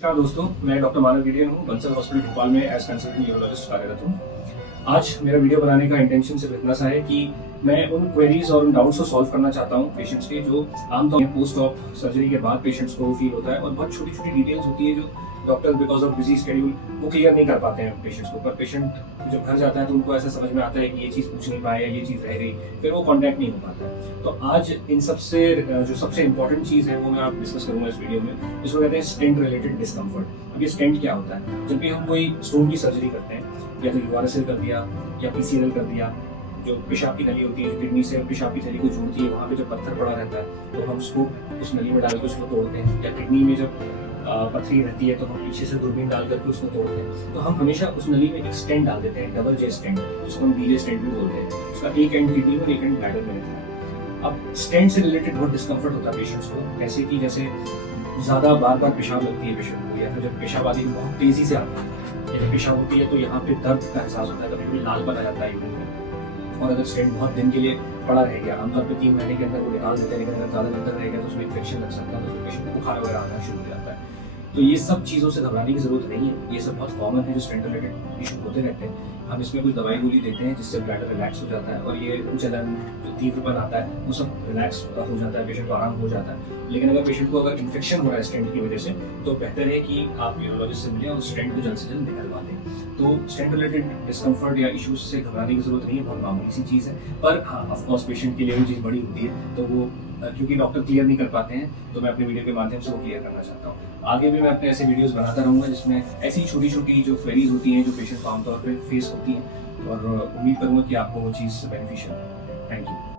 नमस्कार दोस्तों, मैं डॉक्टर मानव गिडियन हूँ। बंसल हॉस्पिटल भोपाल में एज कंसल्टेंट न्यूरोलॉजिस्ट कार्यरत हूँ। आज मेरा वीडियो बनाने का इंटेंशन सिर्फ इतना सा है कि मैं उन क्वेरीज और उन डाउट्स को सॉल्व करना चाहता हूँ पेशेंट्स के, जो आमतौर पर पोस्ट ऑप सर्जरी के बाद पेशेंट्स को फील होता है। और बहुत छोटी छोटी डिटेल्स होती है जो doctor because of busy schedule वो क्लियर नहीं कर पाते हैं पेशेंट्स को। पर पेशेंट जब घर जाता है तो उनको ऐसा समझ में आता है कि ये चीज़ पूछ नहीं पाए या ये चीज़ रह गई, फिर वो कॉन्टैक्ट नहीं हो पाता है। तो आज इन सबसे जो सबसे इंपॉर्टेंट चीज़ है वो मैं आप डिस्कस करूंगा इस वीडियो में, जिसको कहते हैं स्टेंट रिलेटेड डिस्कम्फर्ट। अब ये स्टेंट क्या होता है? जब भी हम कोई स्टोन की सर्जरी करते हैं, या तो यूआरएसएल कर दिया या पीसीएल कर दिया, जो पेशाब की नली होती है, जो किडनी से पेशाब की थैली को जोड़ती है, वहाँ पे जब पत्थर पड़ा रहता है तो हम उसको उस नली में डाल के उसको तोड़ते हैं। या किडनी में जब पथरी रहती है तो हम पीछे से दूरबीन डाल करके उसमें तोड़ते हैं। तो हम हमेशा उस नली में एक स्टेंट डाल देते हैं, डबल जे स्टेंट, जिसको हम डीजे स्टेंट भी बोलते हैं। उसका एक एंड किडनी में, एक एंड ब्लैडर में रहता है। अब स्टेंट से रिलेटेड बहुत डिस्कम्फर्ट होता है पेशेंट्स को, ऐसे कि जैसे ज़्यादा बार बार पेशाब लगती है पेशेंट को, या फिर जब पेशाब आदि बहुत तेजी से आता है, जब पेशाब होती है तो यहाँ पे दर्द का एहसास होता है, कभी कभी लालपन आ जाता है यूरिन में। और अगर स्टेंट बहुत दिन के लिए पड़ा रह गया, आमतौर पर 3 महीने के अंदर वो निकाल देते हैं, लेकिन अगर ज़्यादा दिन तक रह गया तो उसमें इन्फेक्शन लग सकता है, तो पेशेंट को बुखार वगैरह आना शुरू हो जाता है। तो ये सब चीज़ों से घबराने की जरूरत नहीं है, ये सब बहुत कॉमन है जो स्टेंट रिलेटेड इशू होते रहते हैं। हम इसमें कुछ दवाई गोली देते हैं जिससे ब्लैडर रिलैक्स हो जाता है, और ये जलन जो तीव्रपन आता है वो सब रिलैक्स हो जाता है, पेशेंट को आराम हो जाता है। लेकिन अगर पेशेंट को अगर इन्फेक्शन हो रहा है स्टेंट की वजह से, तो बेहतर है कि आप न्यूरोलॉजिस्ट से मिलें और स्टेंट को जल्द से जल्द निकलवा दें। तो स्टेंट रिलेटेड डिस्कम्फर्ट या इश्यूज से घबराने की जरूरत नहीं है, बहुत मामूली सी चीज़ है। पर हाँ, ऑफकोर्स पेशेंट के लिए वो चीज़ बड़ी होती है, तो वो क्योंकि डॉक्टर क्लियर नहीं कर पाते हैं, तो मैं अपने वीडियो के माध्यम से वो क्लियर करना चाहता हूँ। आगे भी मैं अपने ऐसे वीडियोस बनाता रहूँगा जिसमें ऐसी छोटी छोटी जो क्वेरीज होती हैं जो पेशेंट को आमतौर पर फेस होती हैं, और उम्मीद करूँगा कि आपको वो चीज़ बेनिफिशियल है। Thank you.